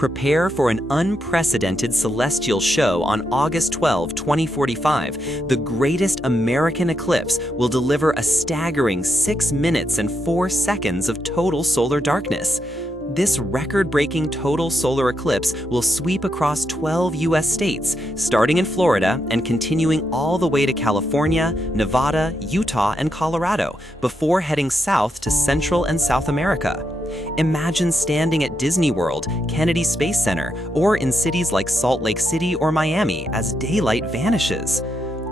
Prepare for an unprecedented celestial show on August 12, 2045. The greatest American eclipse will deliver a staggering 6 minutes and 4 seconds of total solar darkness. This record-breaking total solar eclipse will sweep across 12 U.S. states, starting in Florida and continuing all the way to California, Nevada, Utah, and Colorado, before heading south to Central and South America. Imagine standing at Disney World, Kennedy Space Center, or in cities like Salt Lake City or Miami as daylight vanishes.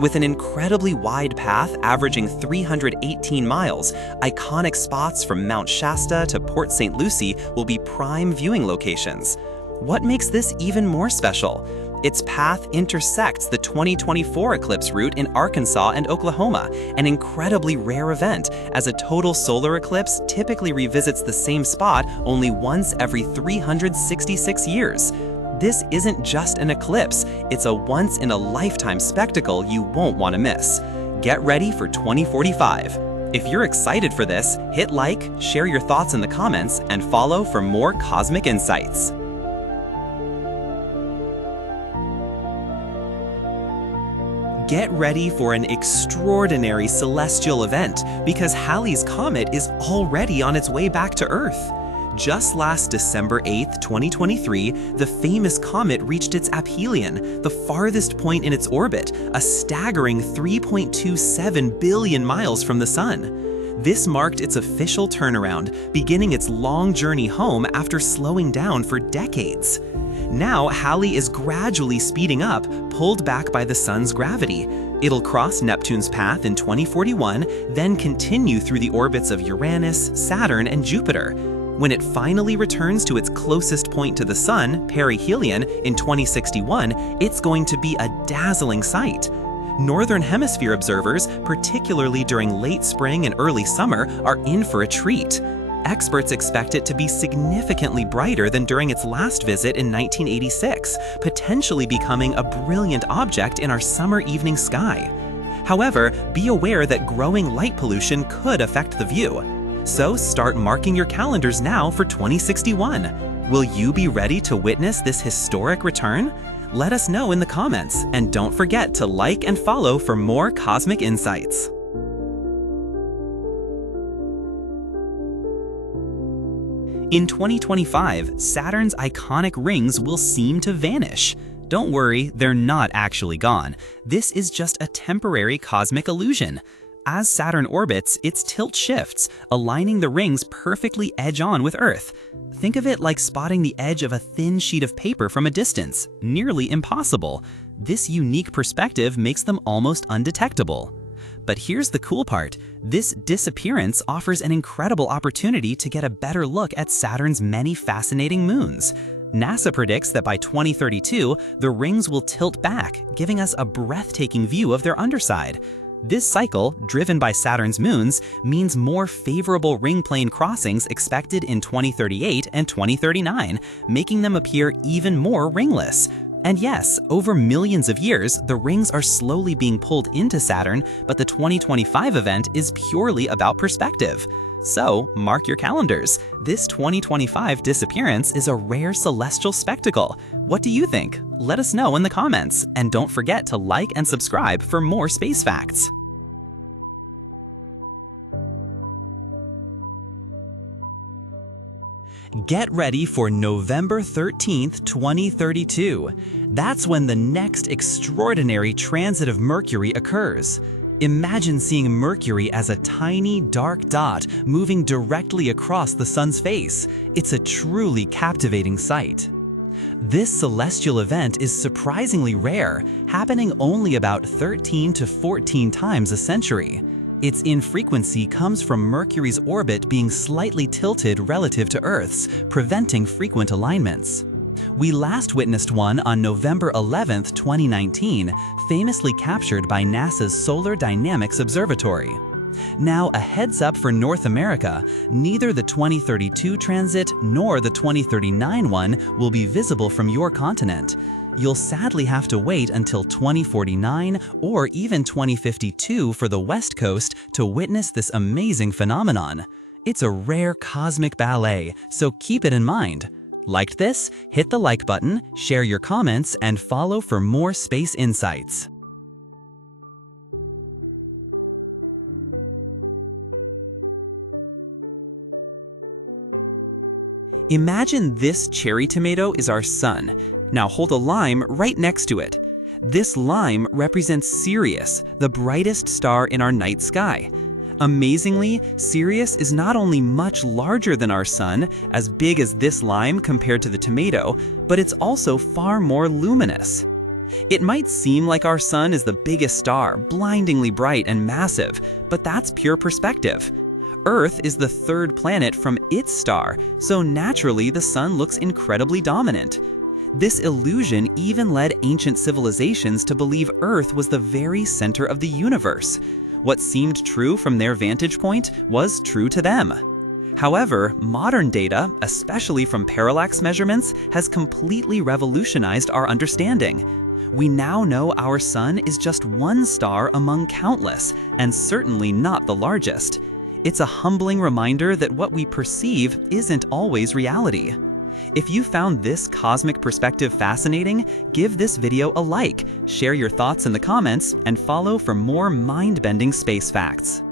With an incredibly wide path averaging 318 miles, iconic spots from Mount Shasta to Port St. Lucie will be prime viewing locations. What makes this even more special? Its path intersects the 2024 eclipse route in Arkansas and Oklahoma, an incredibly rare event, as a total solar eclipse typically revisits the same spot only once every 366 years. This isn't just an eclipse, it's a once-in-a-lifetime spectacle you won't want to miss. Get ready for 2045. If you're excited for this, hit like, share your thoughts in the comments, and follow for more cosmic insights. Get ready for an extraordinary celestial event, because Halley's Comet is already on its way back to Earth. Just last December 8, 2023, the famous comet reached its aphelion, the farthest point in its orbit, a staggering 3.27 billion miles from the Sun. This marked its official turnaround, beginning its long journey home after slowing down for decades. Now, Halley is gradually speeding up, pulled back by the Sun's gravity. It'll cross Neptune's path in 2041, then continue through the orbits of Uranus, Saturn, and Jupiter. When it finally returns to its closest point to the Sun, perihelion, in 2061, it's going to be a dazzling sight. Northern Hemisphere observers, particularly during late spring and early summer, are in for a treat. Experts expect it to be significantly brighter than during its last visit in 1986, potentially becoming a brilliant object in our summer evening sky. However, be aware that growing light pollution could affect the view. So start marking your calendars now for 2061. Will you be ready to witness this historic return? Let us know in the comments, and don't forget to like and follow for more cosmic insights. In 2025, Saturn's iconic rings will seem to vanish. Don't worry, they're not actually gone. This is just a temporary cosmic illusion. As Saturn orbits, its tilt shifts, aligning the rings perfectly edge-on with Earth. Think of it like spotting the edge of a thin sheet of paper from a distance, nearly impossible. This unique perspective makes them almost undetectable. But here's the cool part. This disappearance offers an incredible opportunity to get a better look at Saturn's many fascinating moons. NASA predicts that by 2032, the rings will tilt back, giving us a breathtaking view of their underside. This cycle, driven by Saturn's moons, means more favorable ring plane crossings expected in 2038 and 2039, making them appear even more ringless. And yes, over millions of years, the rings are slowly being pulled into Saturn, but the 2025 event is purely about perspective. So, mark your calendars. This 2025 disappearance is a rare celestial spectacle. What do you think? Let us know in the comments, and don't forget to like and subscribe for more space facts. Get ready for November 13th, 2032. That's when the next extraordinary transit of Mercury occurs. Imagine seeing Mercury as a tiny, dark dot moving directly across the Sun's face. It's a truly captivating sight. This celestial event is surprisingly rare, happening only about 13 to 14 times a century. Its infrequency comes from Mercury's orbit being slightly tilted relative to Earth's, preventing frequent alignments. We last witnessed one on November 11, 2019, famously captured by NASA's Solar Dynamics Observatory. Now, a heads up for North America, neither the 2032 transit nor the 2039 one will be visible from your continent. You'll sadly have to wait until 2049 or even 2052 for the West Coast to witness this amazing phenomenon. It's a rare cosmic ballet, so keep it in mind. Liked this? Hit the like button, share your comments, and follow for more space insights. Imagine this cherry tomato is our sun. Now hold a lime right next to it. This lime represents Sirius, the brightest star in our night sky. Amazingly, Sirius is not only much larger than our sun, as big as this lime compared to the tomato, but it's also far more luminous. It might seem like our sun is the biggest star, blindingly bright and massive, but that's pure perspective. Earth is the third planet from its star, so naturally the sun looks incredibly dominant. This illusion even led ancient civilizations to believe Earth was the very center of the universe. What seemed true from their vantage point was true to them. However, modern data, especially from parallax measurements, has completely revolutionized our understanding. We now know our sun is just one star among countless, and certainly not the largest. It's a humbling reminder that what we perceive isn't always reality. If you found this cosmic perspective fascinating, give this video a like, share your thoughts in the comments, and follow for more mind-bending space facts.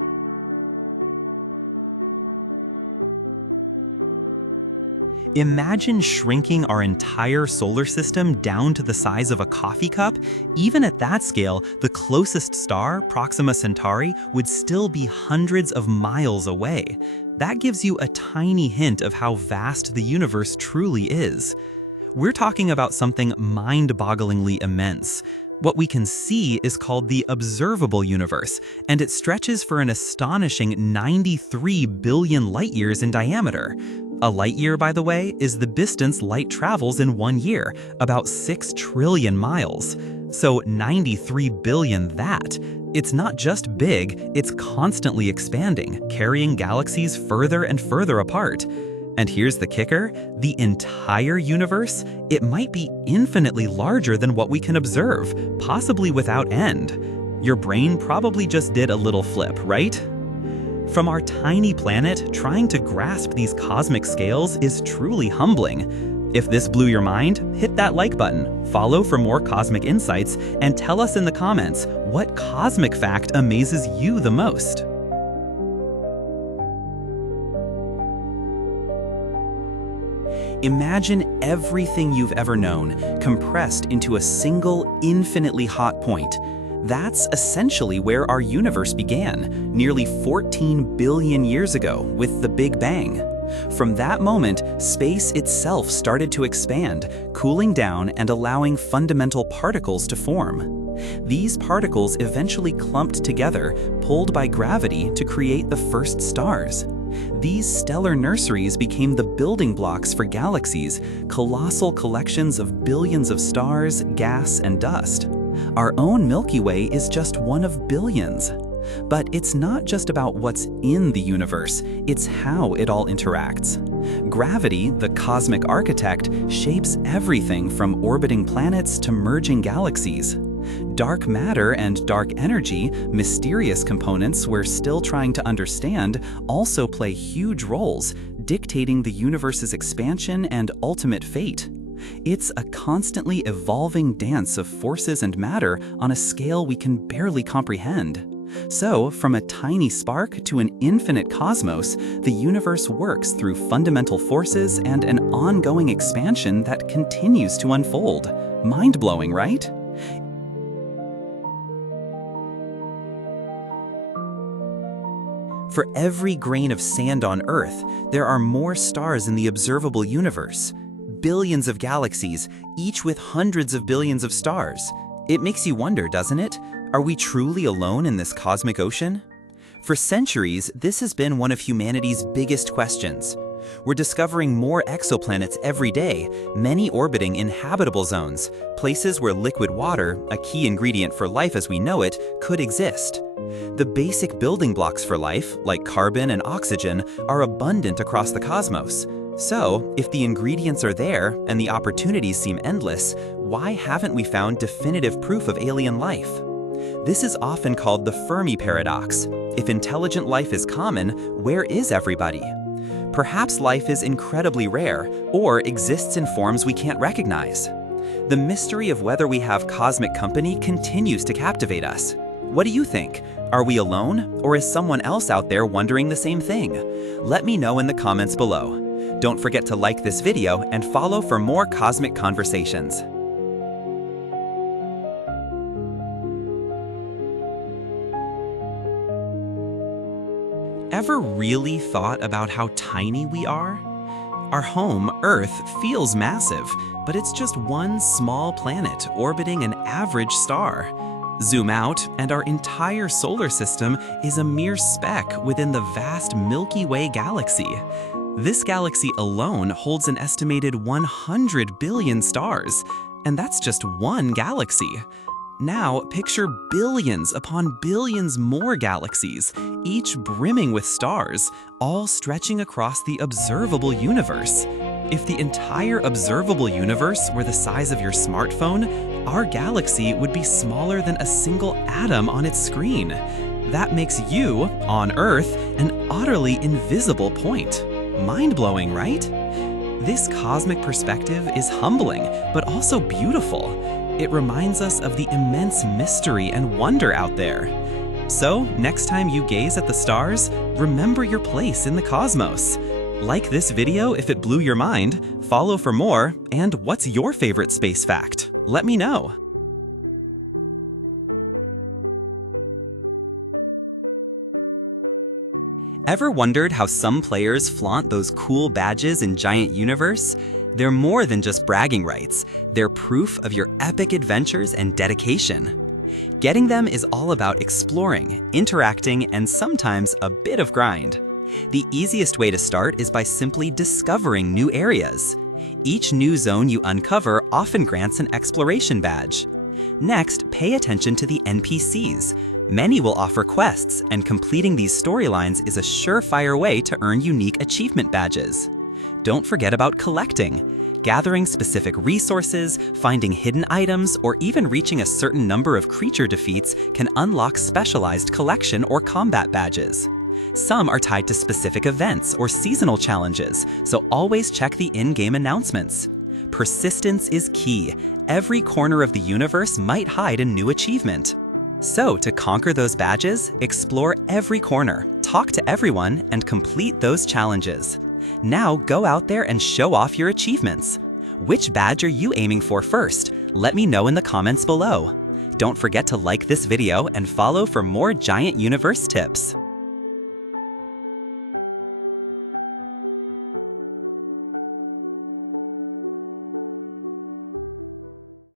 Imagine shrinking our entire solar system down to the size of a coffee cup. Even at that scale, the closest star, Proxima Centauri, would still be hundreds of miles away. That gives you a tiny hint of how vast the universe truly is. We're talking about something mind-bogglingly immense. What we can see is called the observable universe, and it stretches for an astonishing 93 billion light-years in diameter. A light-year, by the way, is the distance light travels in 1 year, about 6 trillion miles. So 93 billion that. It's not just big, it's constantly expanding, carrying galaxies further and further apart. And here's the kicker, the entire universe, it might be infinitely larger than what we can observe, possibly without end. Your brain probably just did a little flip, right? From our tiny planet, trying to grasp these cosmic scales is truly humbling. If this blew your mind, hit that like button, follow for more cosmic insights, and tell us in the comments what cosmic fact amazes you the most. Imagine everything you've ever known compressed into a single, infinitely hot point. That's essentially where our universe began, nearly 14 billion years ago, with the Big Bang. From that moment, space itself started to expand, cooling down and allowing fundamental particles to form. These particles eventually clumped together, pulled by gravity to create the first stars. These stellar nurseries became the building blocks for galaxies, colossal collections of billions of stars, gas, and dust. Our own Milky Way is just one of billions. But it's not just about what's in the universe, it's how it all interacts. Gravity, the cosmic architect, shapes everything from orbiting planets to merging galaxies. Dark matter and dark energy, mysterious components we're still trying to understand, also play huge roles, dictating the universe's expansion and ultimate fate. It's a constantly evolving dance of forces and matter on a scale we can barely comprehend. So, from a tiny spark to an infinite cosmos, the universe works through fundamental forces and an ongoing expansion that continues to unfold. Mind-blowing, right? For every grain of sand on Earth, there are more stars in the observable universe. Billions of galaxies, each with hundreds of billions of stars. It makes you wonder, doesn't it? Are we truly alone in this cosmic ocean? For centuries, this has been one of humanity's biggest questions. We're discovering more exoplanets every day, many orbiting inhabitable zones, places where liquid water, a key ingredient for life as we know it, could exist. The basic building blocks for life, like carbon and oxygen, are abundant across the cosmos. So, if the ingredients are there and the opportunities seem endless, why haven't we found definitive proof of alien life? This is often called the Fermi paradox. If intelligent life is common, where is everybody? Perhaps life is incredibly rare or exists in forms we can't recognize. The mystery of whether we have cosmic company continues to captivate us. What do you think? Are we alone, or is someone else out there wondering the same thing? Let me know in the comments below. Don't forget to like this video and follow for more cosmic conversations. Ever really thought about how tiny we are? Our home, Earth, feels massive, but it's just one small planet orbiting an average star. Zoom out, and our entire solar system is a mere speck within the vast Milky Way galaxy. This galaxy alone holds an estimated 100 billion stars, and that's just one galaxy. Now, picture billions upon billions more galaxies, each brimming with stars, all stretching across the observable universe. If the entire observable universe were the size of your smartphone, our galaxy would be smaller than a single atom on its screen. That makes you, on Earth, an utterly invisible point. Mind-blowing, right? This cosmic perspective is humbling, but also beautiful. It reminds us of the immense mystery and wonder out there. So, next time you gaze at the stars, remember your place in the cosmos. Like this video if it blew your mind, follow for more, and what's your favorite space fact? Let me know. Ever wondered how some players flaunt those cool badges in Giant Universe? They're more than just bragging rights. They're proof of your epic adventures and dedication. Getting them is all about exploring, interacting, and sometimes a bit of grind. The easiest way to start is by simply discovering new areas. Each new zone you uncover often grants an exploration badge. Next, pay attention to the NPCs. Many will offer quests, and completing these storylines is a surefire way to earn unique achievement badges. Don't forget about collecting. Gathering specific resources, finding hidden items, or even reaching a certain number of creature defeats can unlock specialized collection or combat badges. Some are tied to specific events or seasonal challenges, so always check the in-game announcements. Persistence is key. Every corner of the universe might hide a new achievement. So, to conquer those badges, explore every corner, talk to everyone, and complete those challenges. Now go out there and show off your achievements. Which badge are you aiming for first? Let me know in the comments below. Don't forget to like this video and follow for more Giant Universe tips.